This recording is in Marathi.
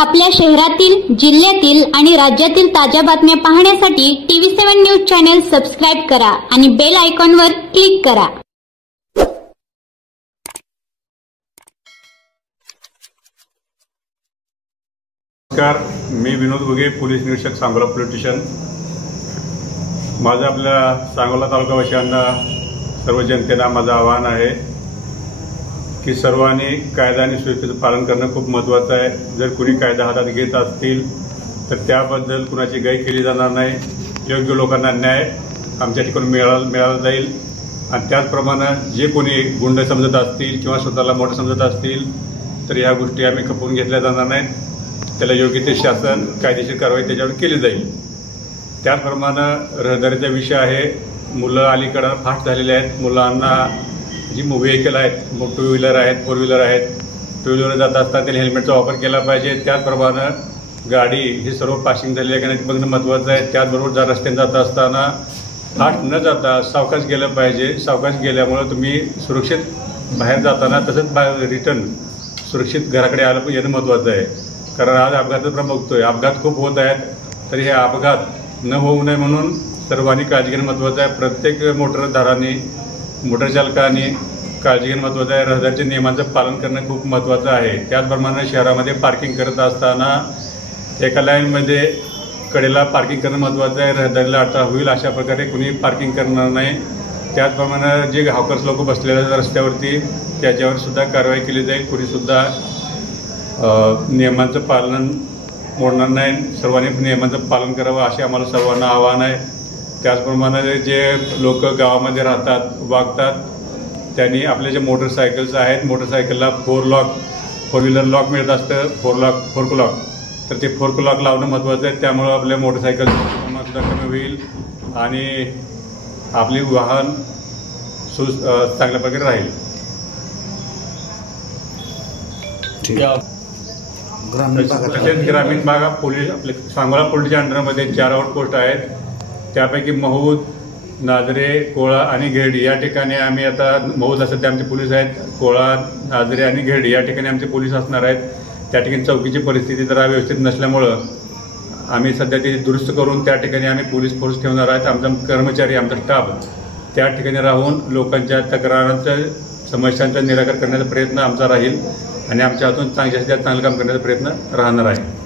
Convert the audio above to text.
आपल्या शहरातील, जिल्ह्यातील आणि राज्यातील ताज्या बातम्या पाहण्यासाठी TV7 न्यूज चॅनल सबस्क्राइब करा आणि बेल आयकॉनवर क्लिक करा। नमस्कार, मी विनोद बुगे, पोलीस निरीक्षक सांगोला पोलीस स्टेशन। माझं आपल्या सांगोला तालुकावासियांना, सर्व जनतेला माझं आवाहन आहे की सर्वांनी कायदा आणि सुव्यवस्थेचं पालन करणं खूप महत्त्वाचं आहे। जर कुणी कायदा हातात घेत असतील तर त्याबद्दल कुणाची गय केली जाणार नाही। योग्य लोकांना न्याय आमच्या ठिकाणी मिळाला जाईल आणि त्याचप्रमाणे जे कोणी गुंड समजत असतील किंवा स्वतःला मोठं समजत असतील तर या गोष्टी आम्ही खपवून घेतल्या जाणार नाहीत। त्याला योग्य ते शासन कायदेशीर कारवाई त्याच्यावर केली जाईल। त्याचप्रमाणे रहदारीचा विषय आहे। मुलं अलीकडे फास्ट झालेले आहेत। मुलांना जी व्हेकल आहेत, टू व्हीलर आहेत, फोर व्हीलर आहेत, टू व्हीलर जात असताना त्यांनी हेल्मेटचा वापर केला पाहिजे। त्याचप्रमाणे गाडी ही सर्व पासिंग झालेली आहे का नाही बघणं महत्त्वाचं आहे। त्याचबरोबर जर रस्त्याने जात असताना फास्ट न जाता सावकाश गेलं पाहिजे। सावकाश गेल्यामुळे तुम्ही सुरक्षित बाहेर जाताना तसंच रिटर्न सुरक्षित घराकडे आलं येणं महत्त्वाचं आहे। कारण आज अपघाताचं प्रमाण बघतोय, अपघात खूप होत आहेत, तरी हे अपघात न होऊ नये म्हणून सर्वांनी काळजी घेणं महत्त्वाचं आहे। प्रत्येक मोटरधारांनी, मोटर चालकांनी काळजी घेणं महत्त्वाचं आहे। रहदारीच्या नियमांचं पालन करणं खूप महत्त्वाचं आहे। त्याचप्रमाणे शहरामध्ये पार्किंग करत असताना एका लाईनमध्ये कडेला पार्किंग करणं महत्त्वाचं आहे। रहदारीला अडथळा होईल अशा प्रकारे कुणी पार्किंग करणार नाही। त्याचप्रमाणे जे हॉकर्स लोक बसलेले आहेत रस्त्यावरती त्याच्यावर सुद्धा कारवाई केली जाईल। कुणीसुद्धा नियमांचं पालन मोडणार नाही। सर्वांनी नियमांचं पालन करावं असे आम्हाला सर्वांना आवाहन आहे। त्याचप्रमाणे जे लोक गावामध्ये राहतात, वागतात, त्यांनी आपले जे मोटरसायकल्स आहेत, मोटरसायकलला फोर व्हीलर लॉक मिळत असतं, फोर लॉक, तर ते फोर लॉक लावणं महत्त्वाचं आहे। त्यामुळं आपल्या मोटरसायकलचं प्रमाण सुद्धा कमी होईल आणि आपली वाहन चांगल्या प्रकारे राहील। तसेच ग्रामीण भागात पोलीस आपले सांगोला पोलीसच्या अंडरमध्ये 4 आउटपोस्ट आहेत। त्यापैकी महूद, नाझरे, कोळा आणि घेरडी या ठिकाणी आम्ही आता महूदला सध्या आमचे पोलीस आहेत। कोळा, नाझरे आणि घेरडी या ठिकाणी आमचे पोलीस असणार आहेत। त्या ठिकाणी चौकीची परिस्थिती जरा व्यवस्थित नसल्यामुळं आम्ही सध्या ती दुरुस्त करून त्या ठिकाणी आम्ही पोलीस फोर्स ठेवणार आहेत। आमचा कर्मचारी, आमचा स्टाफ त्या ठिकाणी राहून लोकांच्या तक्रारांचं, समस्यांचं निराकरण करण्याचा प्रयत्न आमचा राहील आणि आमच्या हातून चांगलं काम करण्याचा प्रयत्न राहणार आहे।